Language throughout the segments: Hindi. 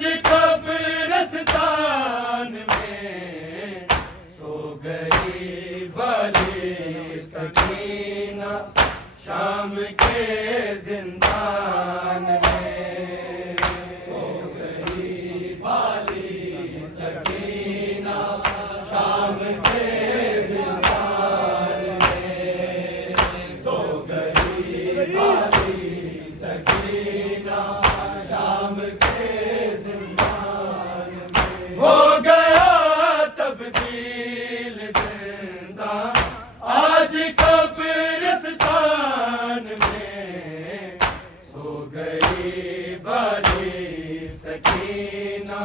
आज कब्रिस्तान में सो गई भली सकीना शाम के जिंदान में। सो गई भली सकीना शाम के जिंदान में। सो गई भली सकीना शाम के जिंदान में। हो गया तब्दील जिंदा आज कब्रिस्तान में सो गई भली सकीना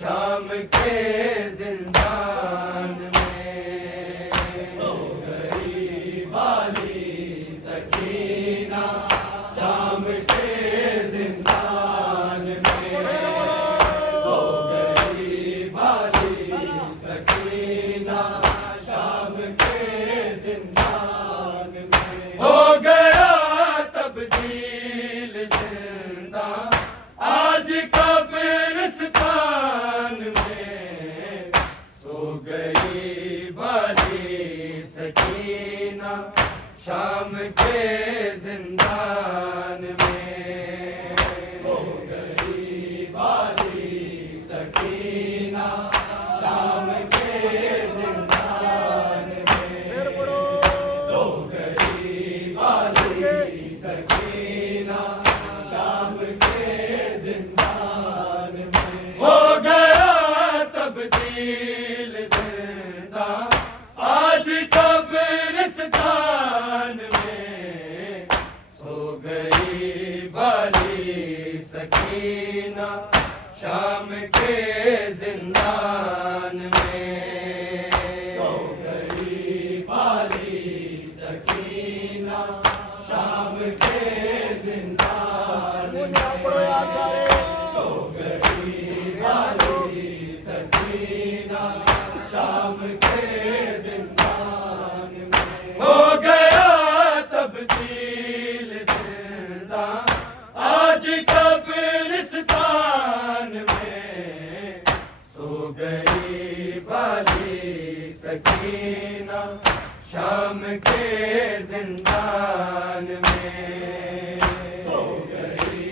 शाम के जिंदान में। सो गई भली सकीना शाम के जिंदान में। सो गई भली सकीना शाम के जिंदान में। हो गया तब्दील जिंदा आज कब्रिस्तान में सो गई भली सकीना शाम के जिंदान में। सो गई भली सकीना शाम के जिंदान में। सो गई भली सकीना शाम के जिंदान में। हो गया तब्दील जिंदा आज कब्रिस्तान में सो गई भली सकीना शाम के जिंदान में। सो गई भली सकीना शाम के जिंदान में। सो गई भली सकीना शाम के जिंदान में। हो गया तब्दील जिंदा आज कब्रिस्तान में सो गई भली सकीना शाम के जिंदान में। सो गई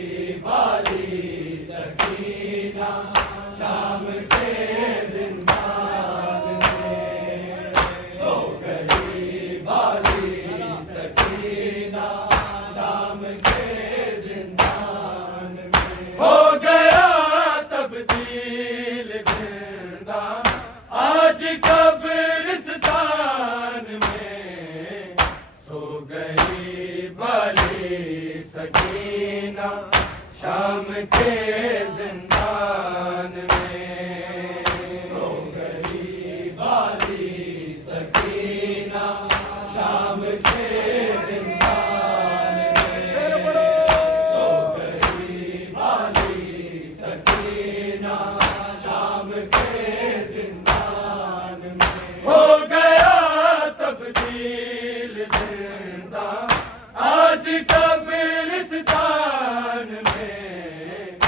भली सकीना शाम के जिंदान में। सो गई भली सकीना शाम के जिंदान में। हो गया तब्दील जिंदा आज कब्रिस्तान में सो गई भली सकीना शाम के जिंदान में। सो गई भली सकीना शाम के जिंदान में। सो गई भली सकीना शाम के जिंदान में। हो गया तब्दील जिंदा आज कब्रिस्तान में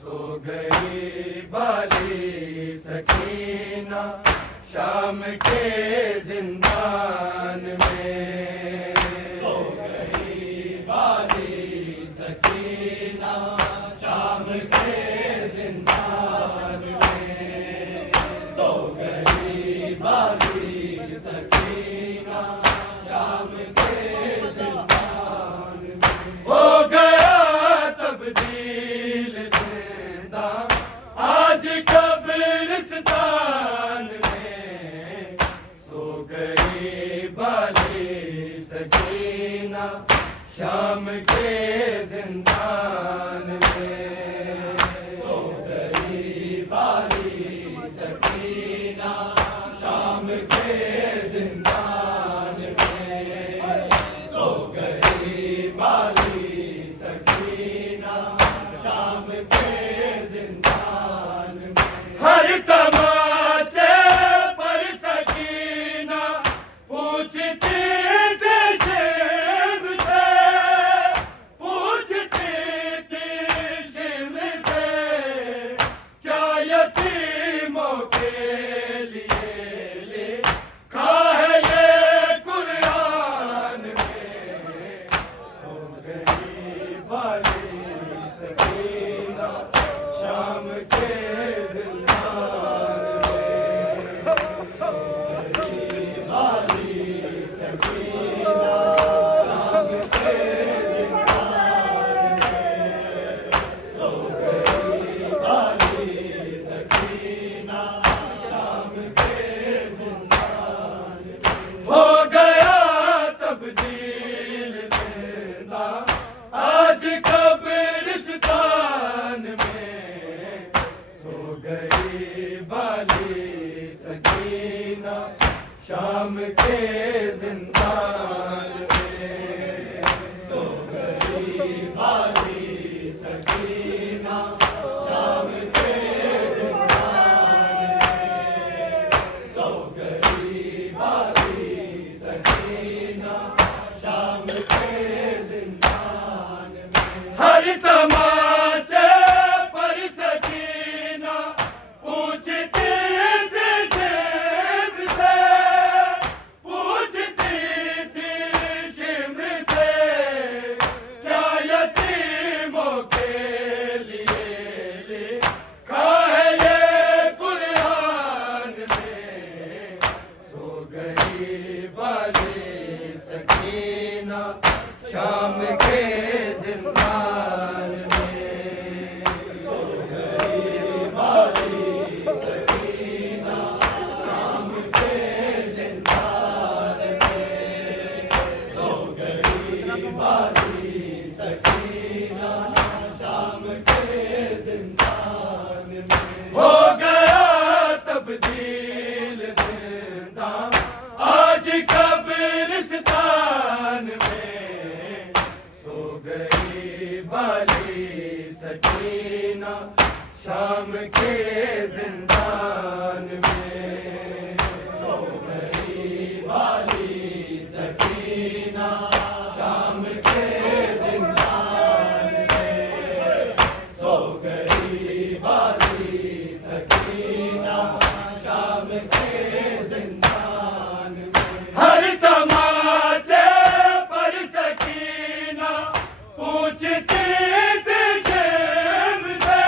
सो गई भली सकीना शाम के जिंदान में। सो गई भली सकीना शाम के जिंदान में। सो गई भली सकीना शाम के जिंदान में। हो गया तब्दील जिंदा आज कब्रिस्तान में सो गई भली सकीना शाम के जिंदान में। सो गई भली सकीना शाम के जिंदान में। सो गई भली सकीना शाम के जिंदान में। हर तमाचे पर सकीना पूछती थी शिव से, पूछती थी शिव से के जिंदान वाली सकीना शाम के जिंदान सो गई वाली सकीना शाम के जिंदान हो गया तब्दील जिंदा आज कब्रिस्तान में सो गई बाली सकीना शाम के जिंदान में सो गई बाली सकीना शाम के जिंदान में सो गई बाली सकीना शाम के जिंदान में हर तमाचे पर सकीना पूछती थी शिमर से पूछती थी शिमर से क्या यतीमों के लिए लिखा है ये कुरान में सो गई बाली सकीना शाम के जिंदान में सो गई बाली सकीना शाम के जिंदान में सो गई बाली सकीना शाम के जिंदान में हो गया तब्दील जिंदा आज कब्रिस्तान में सो गई बाली सकीना शाम के जिंदान में सो गई बाली सकीना शाम के जिंदान में सो गई बाली सकीना शाम के जिंदान में हर तमाचे पर सकीना पूछती थी शिमर से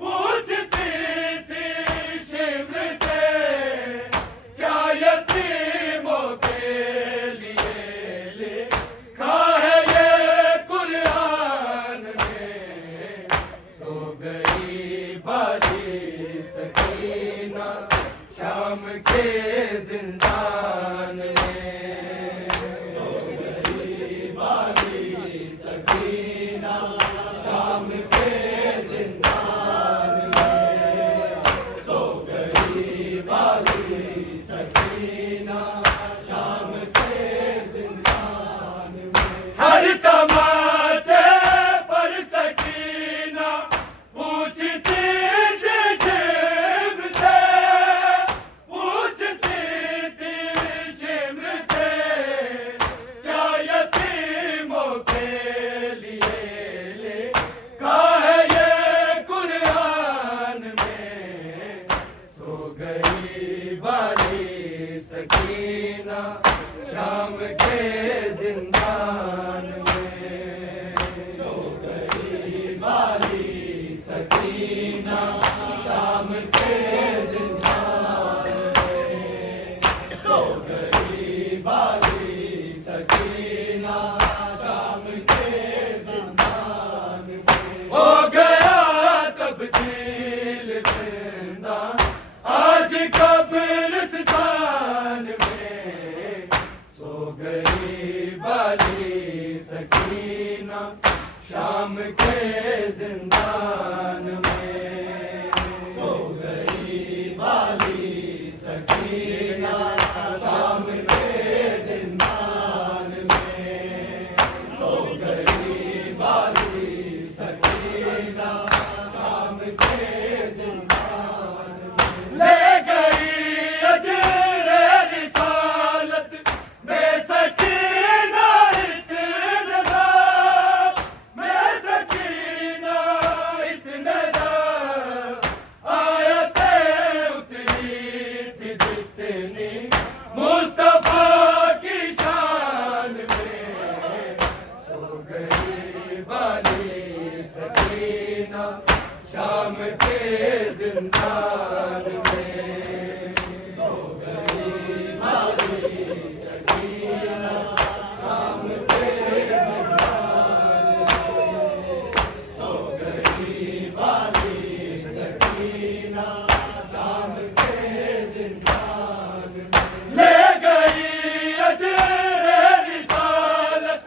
पूछती थी शिमर से क्या यतीमों के लिए लिखा है ये कुरान में सो गई बाली सकीना शाम के जिंदान में सो गई बाली सकीना शाम के जिंदान में सो गई बाली सकीना शाम के जिंदान में हर तमाचे पर सकीना पूछती थी शिमर से पूछती थी शिमर से क्या यतीमों के लिए लिखा है ये कुरान में सो गई बाली सकीना शाम के जिंदान में सो गई बाली सकीना शाम के जिंदान में सो गई बाली सकीना शाम के जिंदान में हो गया तब्दील जिंदा आज कब्रिस्तान में सो गई बाली सकीना शाम के जिंदान में सो गई बाली सकीना शाम के जिंदान में सो गई बाली सकीना शाम के जिंदान में ले गई अजरे रिसालत बेसकीना इत्तेजा बेसकीना शाम के जिंदान में। सो गई भाली सकीना शाम के जिंदान में। सो गई भाली सकीना शाम के जिंदान में। ले गई अजरे रिसालत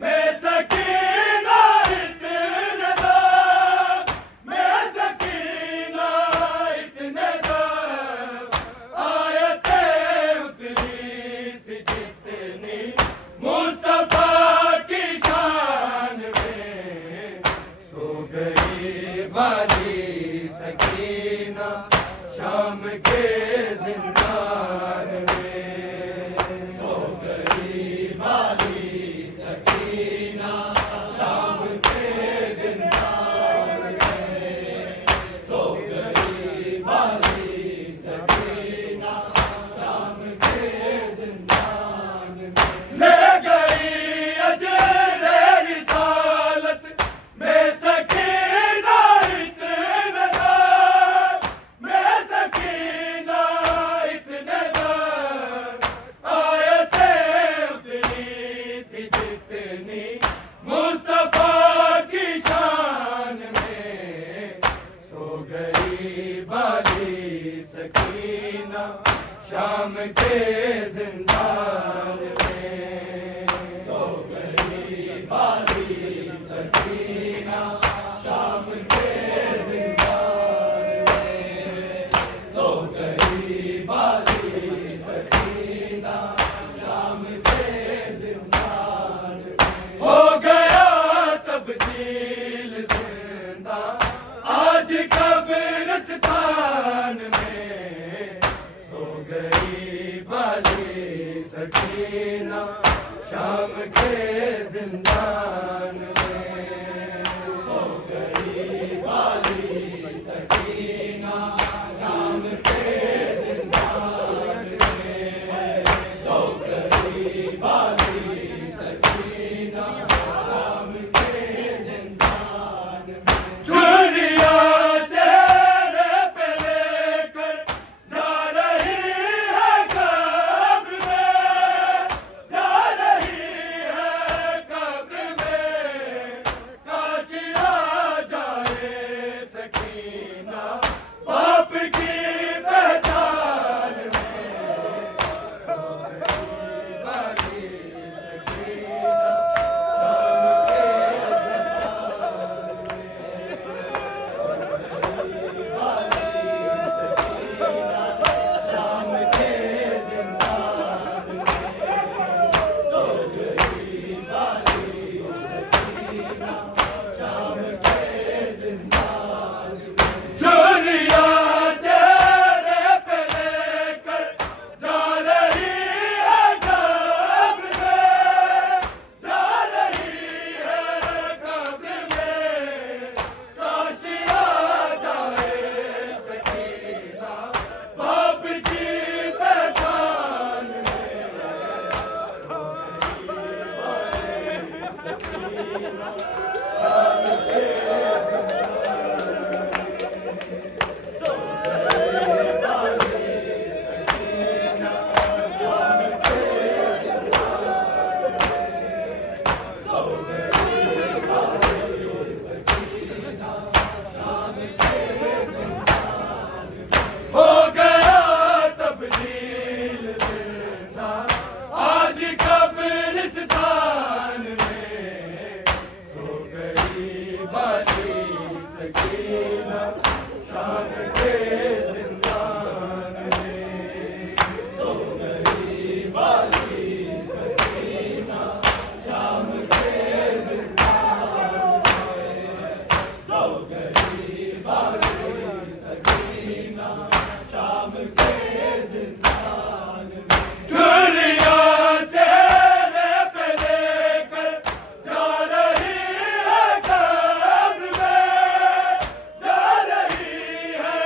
में सकीना इतने दाग, में सकीना इतने दाग। आयतें उतरी थी जितनी मुस्तफा की शान में। सो गई बाली सकीना शाम के जिंदान में। सो गई भाली सकीना शाम के जिंदान में। सो गई भाली सकीना शाम के जिंदान में। ले गई अजरे रिसालत में सकीना इतने दाग, में सकीना इतने दाग। आयतें उतरी थी जितनी मुस्तफा की शान में। सो गई बाली सकीना शाम के जिंदान में। सो गई भाली सकीना शाम के जिंदान में। सो गई भाली सकीना शाम के जिंदान में। हो गया तब्दील जिंदा आज कब्रिस्तान में। सो गई बाली सकीना शाम के जिंदान में। सो गई भाली सकीना शाम के जिंदान में। सो गई भाली सकीना शाम के जिंदान में। चुरिया चेहरे पे लेकर जा रही है कब्र में, जा रही है कब्र में। काश आ जाए सकीना बाप की पहचान में। बाली सकीना शाम के शाम के जिंदान में। सो गई भाली सकीना शाम के जिंदान में। चुरिया चेहरे पे लेकर जा रही है कब्र में, जा रही है कब्र में। काश आ जाए सकीना बाप की पहचान हो गया तब्दील जिंदा आज कब्रिस्तान में। सो गई बाली सकीना शाम के जिंदान में। सो गई भाली सकीना शाम के जिंदान में। सो गई भाली सकीना शाम के जिंदान में। चुरिया चेहरे पे लेकर जा रही है कब्र में, जा रही है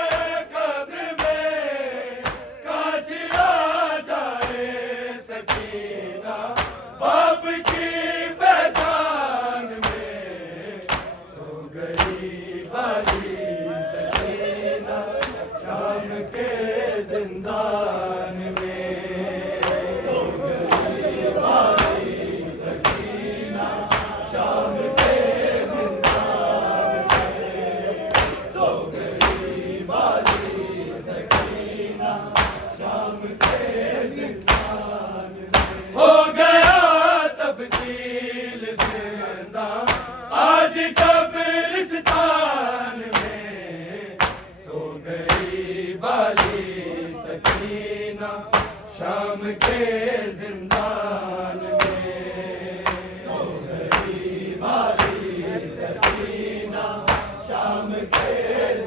कब्र में। काश आ जाए सकीना बाप की पहचान में। सो गई बाली के जिंदान में। सो गई वाली सकीना शाम के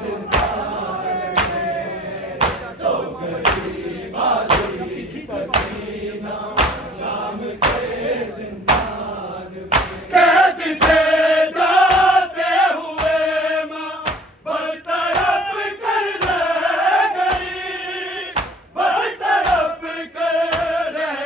जिंदान में। सो गई वाली सकीना शाम के जिंदान में। कैद से जाते हुए माँ बस तड़प कर रह गई, बस तड़प कर रह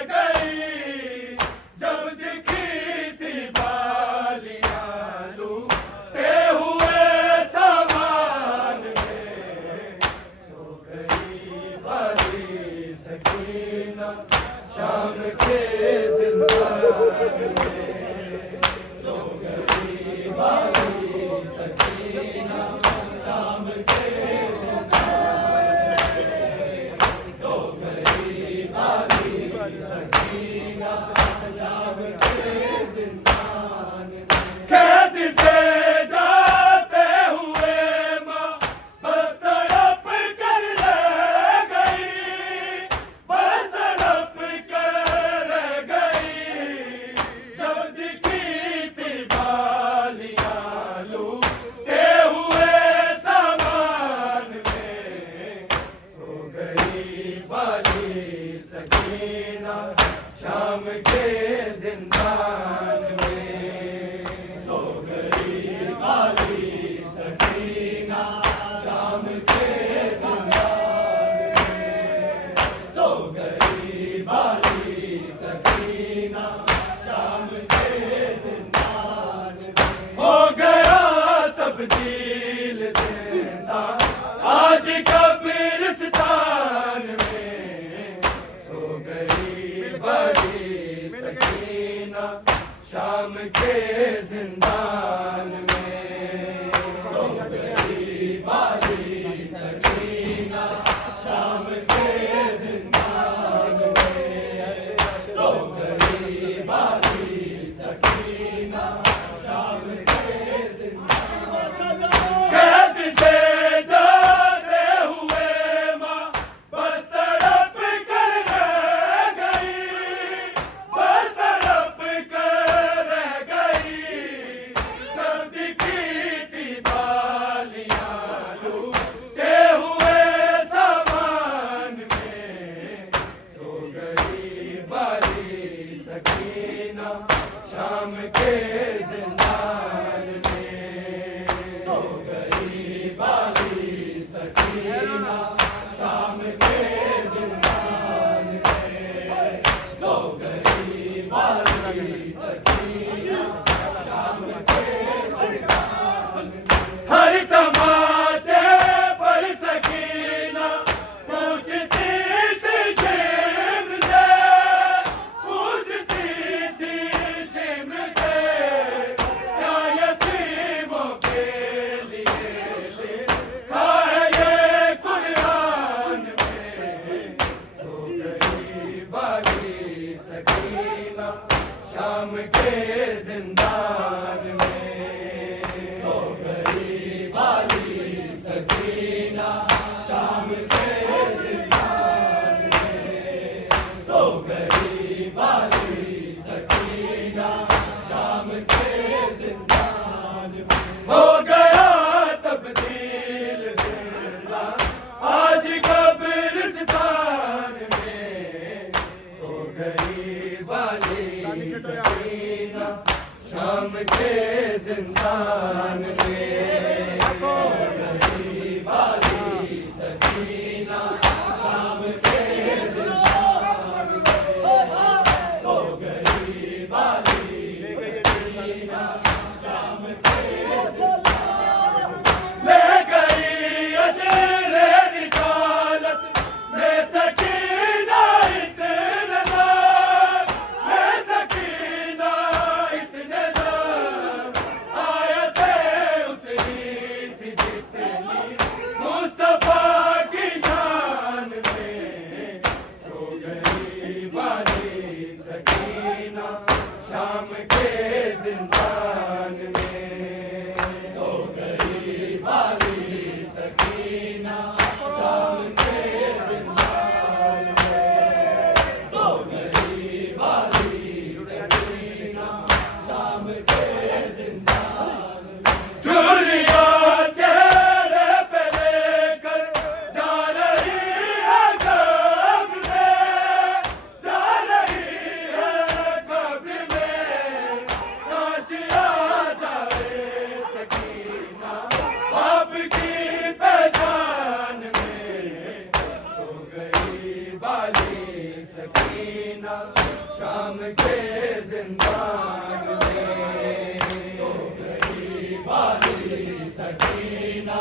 सकीना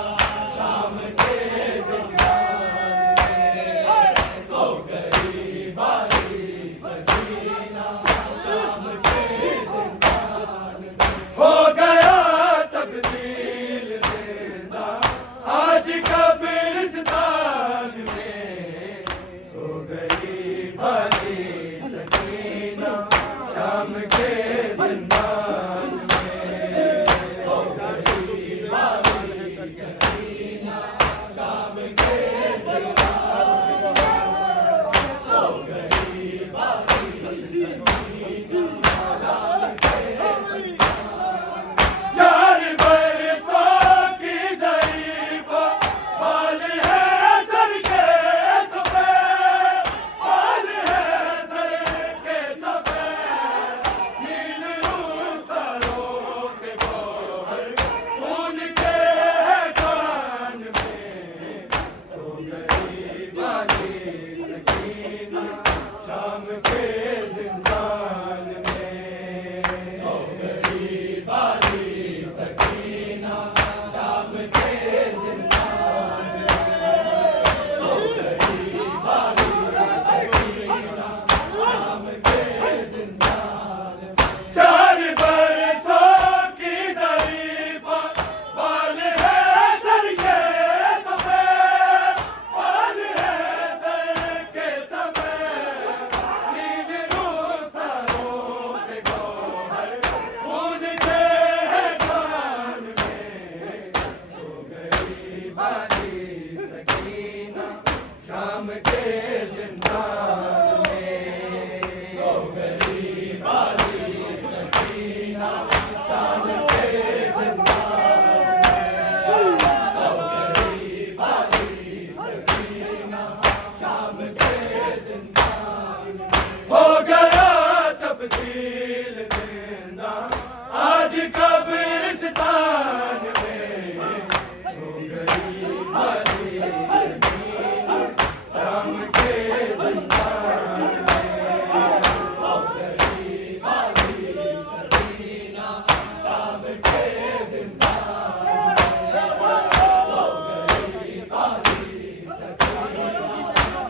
शाम के जिंदान में सो गई बारी सकीना शाम के जिंदान में हो गया तब्दील जिंदा आज कब्रिस्तान में सो गई बारी सकीना शाम के जिंदान में सो गई बारी सकीना शाम के जिंदान में सो गई बारी सकीना शाम के चार बरसों की ज़रीफ़ा बाल है सर के सफ़ेद बाल है सर के सफ़ेद नील रूखसारों पे गोहर खून के कान में सो गई बाली सकीना शाम के जिंदान में सो गई बारी सकीना शाम के जिंदान में सो गई बारी सकीना शाम के जिंदान में चार बरसों की ज़रीफ़ा बाल है सर के सफ़ेद बाल है सर के सफ़ेद नील रूखसारों पे गोहर खून के कान में सो गई बाली सकीना शाम के जिंदान में सो गई बारी सकीना शाम के जिंदान में सो गई बारी सकीना शाम के जिंदान में हो गया तब्दील जिंदा आज कब्रिस्तान में सो गई बाली सकीना शाम के जिंदान में सो गई बारी सकीना शाम के जिंदान में सो गई बारी सकीना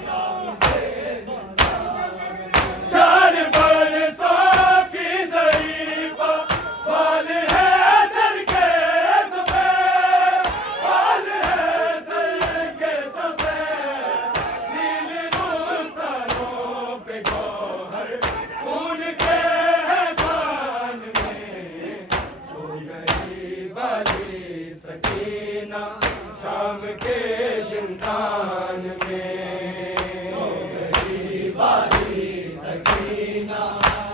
शाम के जिंदान में चार बरसों की ज़रीफ़ा बाल है सर के सफ़ेद बाल है सर के सफ़ेद नील रूखसारों पे गोहर खून के कान में सो गई बाली सकीना शाम के जिंदान में सो गई बारी सकीना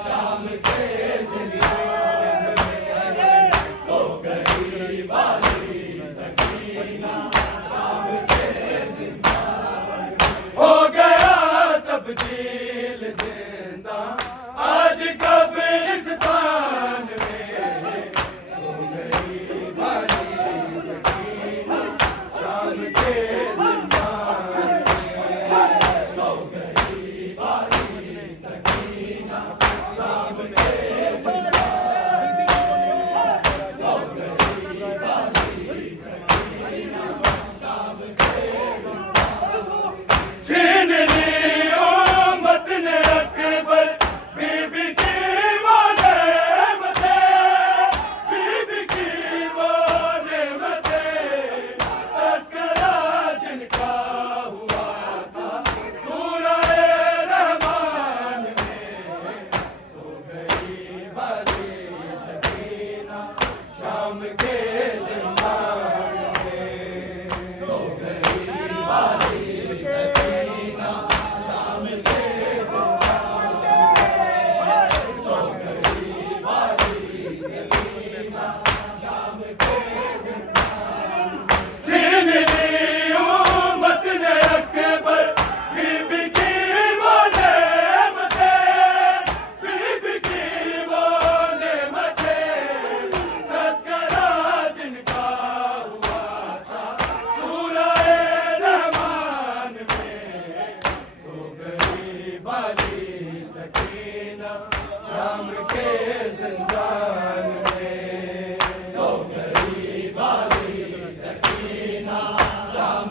शाम के जिंदान में सो गई बारी सकीना शाम के जिंदान में हो गया तब्दील जिंदा आज कब्रिस्तान में सो गई बाली सकीना शाम के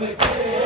के